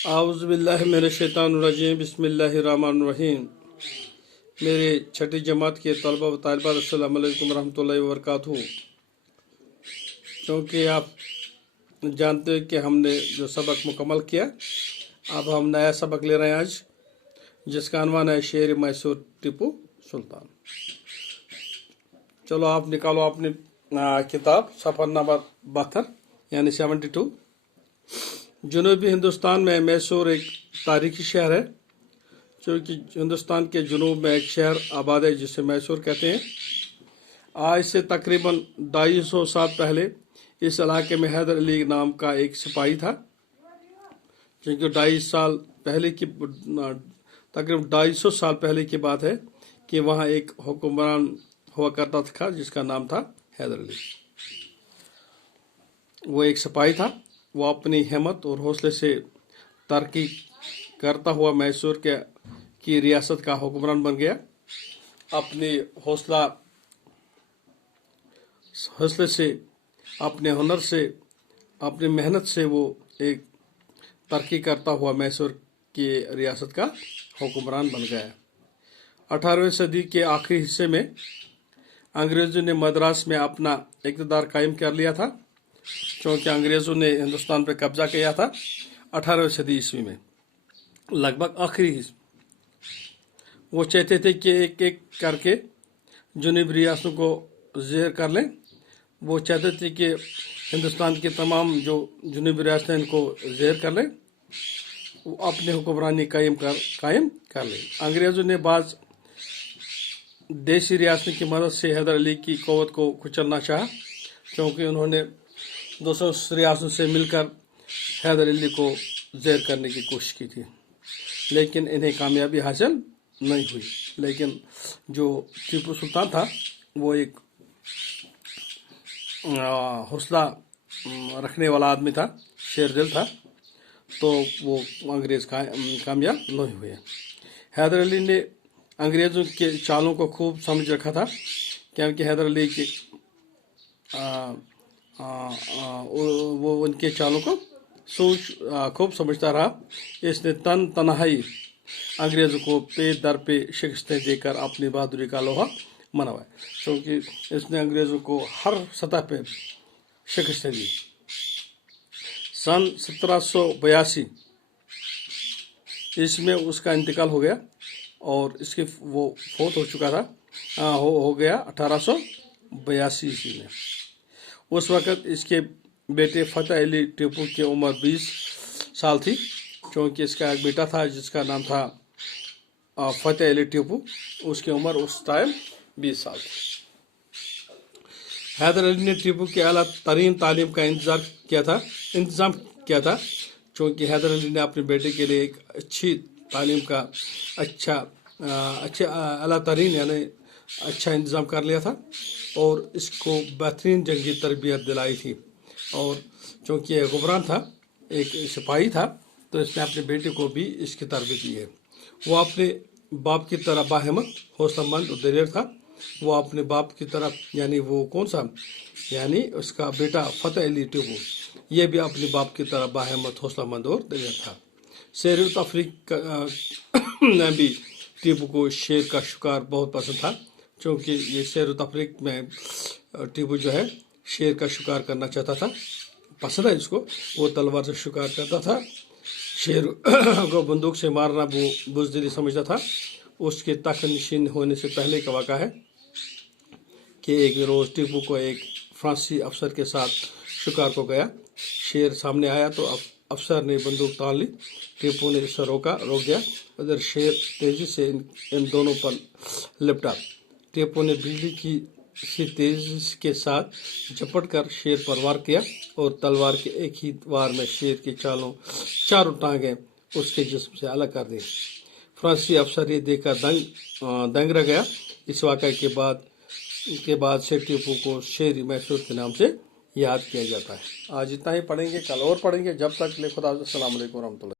आउज़ बिल्लाहि मिनश शैतानिर रजीम बिस्मिल्लाहिर रहमानिर रहीम। मेरे छठी जमात के तलबा व तालिबात अस्सलामु अलैकुम रहमतुल्लाहि व बरकातुहू। क्योंकि आप जानते हैं कि हमने जो सबक मुकम्मल किया, अब हम नया सबक ले रहे हैं आज, जिसका अनवान है शेर मैसूर टीपू सुल्तान। चलो आप निकालो अपनी किताब सफ़र नंबर 72 यानी 72। जनूबी हिंदुस्तान में मैसूर एक तारीखी शहर है, क्योंकि हिंदुस्तान के जनूब में एक शहर आबाद है जिसे मैसूर कहते हैं। आज से तकरीबन 250 साल पहले इस इलाके में हैदर अली नाम का एक सिपाही था, क्योंकि 250 साल पहले की तकरीबन 250 साल पहले की बात है कि वहाँ एक हुक्मरान हुआ करता था जिसका नाम था हैदर अली। वो एक सिपाही था। वो अपनी हिम्मत और हौसले से तरक्की करता हुआ मैसूर की रियासत का हुक्मरान बन गया। अपने हौसले से, अपने हुनर से, अपनी मेहनत से वो एक तरक्की करता हुआ मैसूर की रियासत का हुक्मरान बन गया। 18वीं सदी के आखिरी हिस्से में अंग्रेज़ों ने मद्रास में अपना इक़्तिदार कायम कर लिया था, क्योंकि अंग्रेज़ों ने हिंदुस्तान पर कब्जा किया था 18वीं सदी ईस्वी में, लगभग आखिरी हिस्से। वो चाहते थे कि एक एक करके जुनूबी रियासतों को ज़ेर कर लें। वो चाहते थे कि हिंदुस्तान की तमाम जो जुनूबी रियासतें इनको ज़ेर कर लें, वो अपनी हुक्मरानी कायम कर लें। अंग्रेज़ों ने बाज़ देसी रियासतों की मदद से हैदर अली की क़ुव्वत को कुचलना चाहा, क्योंकि उन्होंने दूसरों रियासतों से मिलकर हैदर अली को ज़ेर करने की कोशिश की थी, लेकिन इन्हें कामयाबी हासिल नहीं हुई। लेकिन जो टीपू सुल्तान था वो एक हौसला रखने वाला आदमी था, शेर दिल था, तो वो अंग्रेज़ कामयाब नहीं हुए। हैदर अली ने अंग्रेज़ों के चालों को खूब समझ रखा था, क्योंकि हैदर अली के वो उनके चालों को खूब समझता रहा। इसने तन्हाई अंग्रेज़ों को पे दर पे शिकस्तें देकर अपनी बहादुरी का लोहा मनवाया, क्योंकि इसने अंग्रेज़ों को हर सतह पे शिकस्तें दी। सन 1782 इसमें उसका इंतकाल हो गया और इसके वो फौत हो चुका था, हो गया 1882 ईस्वी में। उस वक़्त इसके बेटे फ़तेह अली टीपू की उम्र 20 साल थी, क्योंकि इसका एक बेटा था जिसका नाम था फ़तेह अली टीपू। उसकी उम्र उस टाइम 20 साल थी। हैदर अली ने टीपू की आला तरीन तालीम का इंतज़ाम किया था, क्योंकि हैदर अली ने अपने बेटे के लिए एक अच्छी तालीम का आला तरीन यानी अच्छा इंतज़ाम कर लिया था और इसको बेहतरीन जंगी तरबियत दिलाई थी। और चूँकि यह हुक्मरान था, एक सिपाही था, तो इसने अपने बेटे को भी इसकी तरबियत दी है। वो अपने बाप की तरह बाहिम्मत, हौसलामंद और दिलेर था। वो अपने बाप की तरह, यानी वो कौन सा, यानी उसका बेटा फ़तेह अली टीपू, ये भी अपने बाप की तरह बाहिम्मत, हौसलामंद और दिलेर था। सैर व तफरीक ने भी टीपू को शेर का शिकार बहुत पसंद था, क्योंकि ये सैर व तफरीक में टीपू जो है शेर का शिकार करना चाहता था, पसंद है इसको। वो तलवार से शिकार करता था, शेर को बंदूक से मारना वो बुज़दिली समझता था। उसके तख्त नशीन होने से पहले का वाक़ा है कि एक रोज़ टीपू को एक फ्रांसीसी अफसर के साथ शिकार को गया। शेर सामने आया तो अफसर ने बंदूक तान ली। टीपू ने इसे रोक दिया। उधर शेर तेज़ी से इन दोनों पर लिपटा। टीपू ने बिजली की सी तेज़ी के साथ झपट कर शेर पर वार किया और तलवार के एक ही वार में शेर की चारों टांगें उसके जिस्म से अलग कर दी। फ्रांसीसी अफसर ये देखकर दंग रह गया। इस वाक़े के बाद से टीपू को शेर मैसूर के नाम से याद किया जाता है। आज इतना ही पढ़ेंगे, कल और पढ़ेंगे। जब तक ले खुदा, अस्सलाम वालेकुम रहमतुल्लाह।